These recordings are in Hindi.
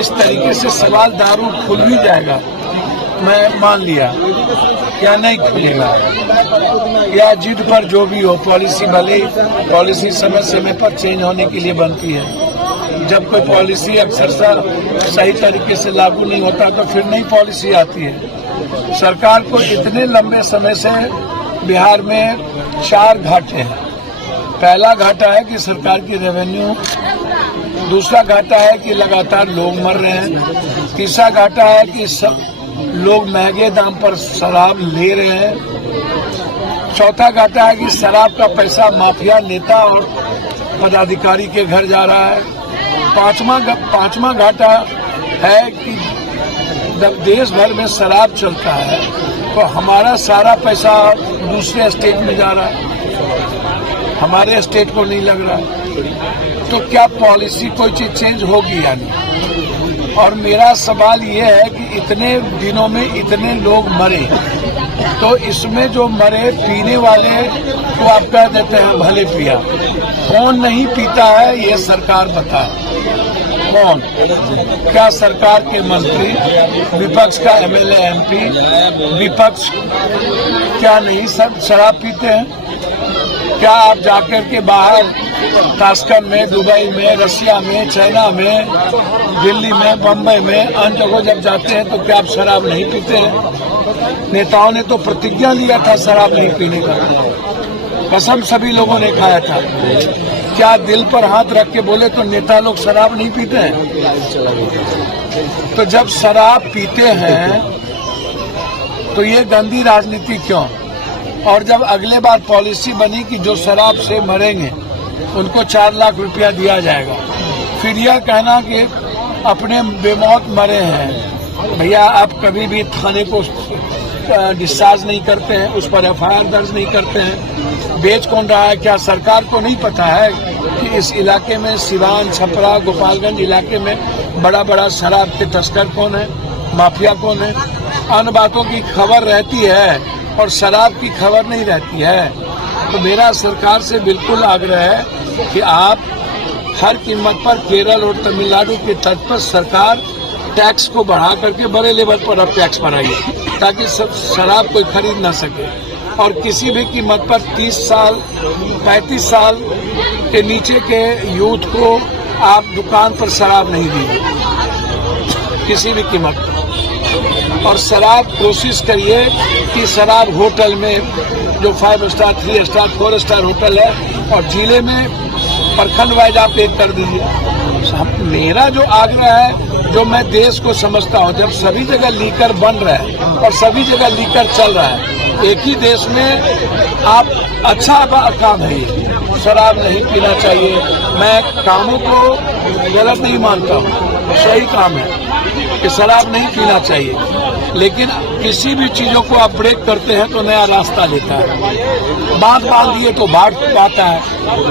जिस तरीके से सवाल दारू खुल भी जाएगा, मैं मान लिया, या नहीं खुलेगा, या जिद पर जो भी हो, पॉलिसी भले पॉलिसी समय समय पर चेंज होने के लिए बनती है। जब कोई पॉलिसी अक्सर सही तरीके से लागू नहीं होता तो फिर नई पॉलिसी आती है। सरकार को इतने लंबे समय से बिहार में 4 घाटे हैं। पहला घाटा है कि सरकार की रेवेन्यू, दूसरा घाटा है कि लगातार लोग मर रहे हैं, तीसरा घाटा है कि सब लोग महंगे दाम पर शराब ले रहे हैं, चौथा घाटा है कि शराब का पैसा माफिया नेता और पदाधिकारी के घर जा रहा है, पांचवा घाटा है कि जब देश भर में शराब चलता है तो हमारा सारा पैसा दूसरे स्टेट में जा रहा है, हमारे स्टेट को नहीं लग रहा। तो क्या पॉलिसी कोई चीज चेंज होगी या नहीं? और मेरा सवाल ये है कि इतने दिनों में इतने लोग मरे, तो इसमें जो मरे पीने वाले तो आप कह देते हैं भले पिया, कौन नहीं पीता है ये सरकार बताए। कौन? क्या सरकार के मंत्री, विपक्ष का एमएलए एमपी, विपक्ष क्या नहीं सब शराब पीते हैं? क्या आप जाकर के बाहर ताशकंद में, दुबई में, रशिया में, चाइना में, दिल्ली में, बम्बई में, अन्य जगहों जब जाते हैं तो क्या आप शराब नहीं पीते हैं? नेताओं ने तो प्रतिज्ञा लिया था शराब नहीं पीने का, कसम सभी लोगों ने खाया था। क्या दिल पर हाथ रख के बोले तो नेता लोग शराब नहीं पीते हैं? तो जब शराब पीते हैं तो ये गंदी राजनीति क्यों? और जब अगले बार पॉलिसी बनी कि जो शराब से मरेंगे उनको 4 लाख रुपया दिया जाएगा, फिर यह कहना कि अपने बेमौत मरे हैं। भैया आप कभी भी थाने को डिस्चार्ज नहीं करते हैं, उस पर एफआईआर दर्ज नहीं करते हैं। बेच कौन रहा है? क्या सरकार को नहीं पता है कि इस इलाके में, सिवान, छपरा, गोपालगंज इलाके में बड़ा बड़ा शराब के तस्कर कौन है, माफिया कौन है? अन्य बातों की खबर रहती है और शराब की खबर नहीं रहती है। तो मेरा सरकार से बिल्कुल आग्रह है कि आप हर कीमत पर केरल और तमिलनाडु के तट पर सरकार टैक्स को बढ़ा करके बड़े लेवल पर अब टैक्स बढ़ाइए ताकि शराब कोई खरीद ना सके, और किसी भी कीमत पर 30 साल 35 साल के नीचे के यूथ को आप दुकान पर शराब नहीं दीजिए किसी भी कीमत पर। और शराब कोशिश करिए कि शराब होटल में जो 5 स्टार, 3 स्टार, 4 स्टार होटल है और जिले में प्रखंड वाइज आप एक कर दीजिए। मेरा जो आग्रह है, जो मैं देश को समझता हूँ, जब सभी जगह लीकर बन रहा है और सभी जगह लीकर चल रहा है, एक ही देश में आप अच्छा काम है ये, शराब नहीं पीना चाहिए। मैं कामों को गलत नहीं मानता हूँ, सही काम है कि शराब नहीं पीना चाहिए, लेकिन किसी भी चीजों को आप ब्रेक करते हैं तो नया रास्ता लेता है। बांध दिए तो बाढ़ आता है,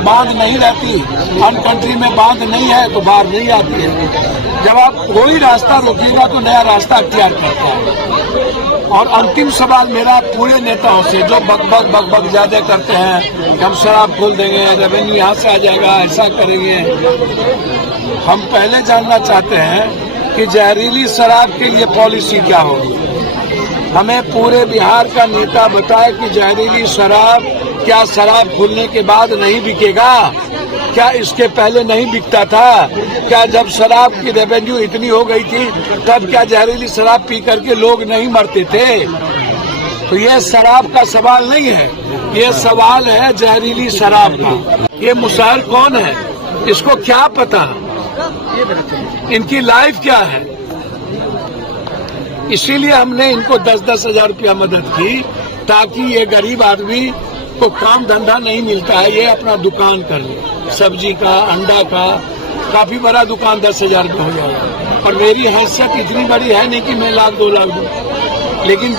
बांध नहीं रहती, अन्य कंट्री में बांध नहीं है तो बाढ़ नहीं आती है। जब आप कोई रास्ता रोकिएगा तो नया रास्ता अख्तियार करता है। और अंतिम सवाल मेरा पूरे नेताओं से, जो बक ज्यादा करते हैं कि हम शराब खोल देंगे, रेवेन्यू यहाँ से आ जाएगा, ऐसा करेंगे, हम पहले जानना चाहते हैं कि जहरीली शराब के लिए पॉलिसी क्या होगी। हमें पूरे बिहार का नेता बताए कि जहरीली शराब क्या शराब खुलने के बाद नहीं बिकेगा? क्या इसके पहले नहीं बिकता था? क्या जब शराब की रेवेन्यू इतनी हो गई थी तब क्या जहरीली शराब पी करके लोग नहीं मरते थे? तो ये शराब का सवाल नहीं है, ये सवाल है जहरीली शराब का। ये मुसहर कौन है, इसको क्या पता, इनकी लाइफ क्या है? इसीलिए हमने इनको 10-10 हजार रुपया मदद की ताकि ये गरीब आदमी को काम धंधा नहीं मिलता है, ये अपना दुकान कर ले, सब्जी का, अंडा का, काफी बड़ा दुकान 10 हजार रुपये हो जाएगा। और मेरी हैसियत इतनी बड़ी है नहीं कि मैं 1 लाख 2 लाख दूं, लेकिन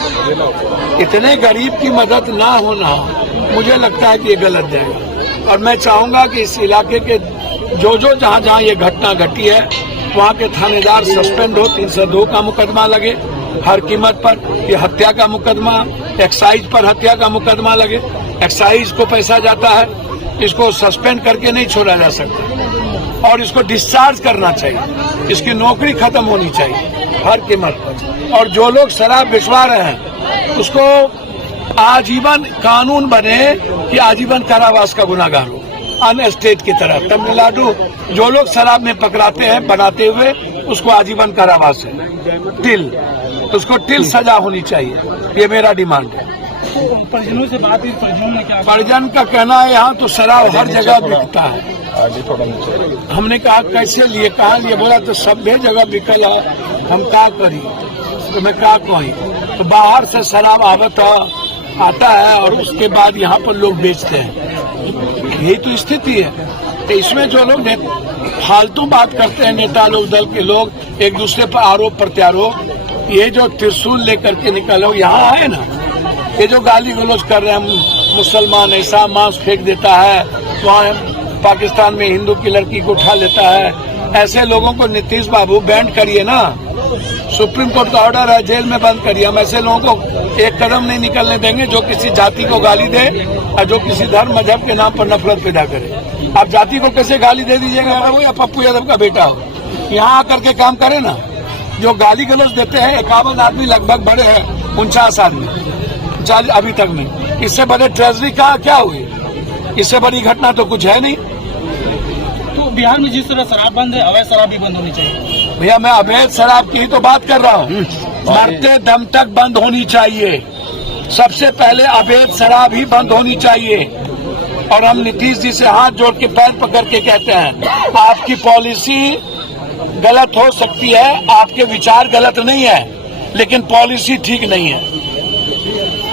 इतने गरीब की मदद ना होना मुझे लगता है कि ये गलत जाएगा। और मैं चाहूंगा कि इस इलाके के जो जहाँ ये घटना घटी है वहाँ के थानेदार सस्पेंड हो, 302 का मुकदमा लगे हर कीमत पर, ये हत्या का मुकदमा, एक्साइज पर हत्या का मुकदमा लगे। एक्साइज को पैसा जाता है, इसको सस्पेंड करके नहीं छोड़ा जा सकता। और इसको डिस्चार्ज करना चाहिए, इसकी नौकरी खत्म होनी चाहिए हर कीमत पर। और जो लोग शराब बेचवा रहे हैं उसको आजीवन कानून बने कि आजीवन कारावास का गुनाहगार हो, अन्य स्टेट की तरह। तमिलनाडु जो लोग शराब में पकड़ाते हैं बनाते हुए उसको आजीवन कारावास है, टिल, उसको टिल सजा होनी चाहिए। ये मेरा डिमांड है। परिजनों से बात हुई, परिजनों ने क्या? परिजन का कहना है यहाँ तो शराब हर जगह बिकता है। हमने कहा कैसे लिए, कहा लिए, बोला तो सभ्य जगह बिकल है, हम क्या करी, तो मैं क्या कही, तो बाहर से शराब आता है और उसके बाद यहाँ पर लोग बेचते हैं। यही तो स्थिति है। तो इसमें जो लोग फालतू बात करते हैं, नेता लोग, दल के लोग, एक दूसरे पर आरोप प्रत्यारोप, ये जो त्रिशूल लेकर के निकलो यहाँ है ना, ये जो गाली गलौज कर रहे हैं, मुसलमान ऐसा मांस फेंक देता है, वहाँ पाकिस्तान में हिंदू की लड़की को उठा लेता है, ऐसे लोगों को नीतीश बाबू बैंड करिए ना। सुप्रीम कोर्ट का ऑर्डर है, जेल में बंद करिए। हम ऐसे लोगों को एक कदम नहीं निकलने देंगे जो किसी जाति को गाली दे और जो किसी धर्म मजहब के नाम पर नफरत पैदा करे। आप जाति को कैसे गाली दे दीजिएगा, वो या पप्पू यादव का बेटा हो, यहाँ आकर के काम करे ना। जो गाली गलौज देते हैं 51 आदमी लगभग बड़े हैं, 49 आदमी अभी तक नहीं। इससे बड़े ट्रेजरी का क्या हुई, इससे बड़ी घटना तो कुछ है नहीं। तो बिहार में जिस तरह शराब बंद है, अवैध शराब भी बंद होनी चाहिए। भैया मैं अवैध शराब की ही तो बात कर रहा हूँ। मरते दम तक बंद होनी चाहिए। सबसे पहले अवैध शराब ही बंद होनी चाहिए। और हम नीतीश जी से हाथ जोड़ के पैर पकड़ के कहते हैं, आपकी पॉलिसी गलत हो सकती है, आपके विचार गलत नहीं है, लेकिन पॉलिसी ठीक नहीं है।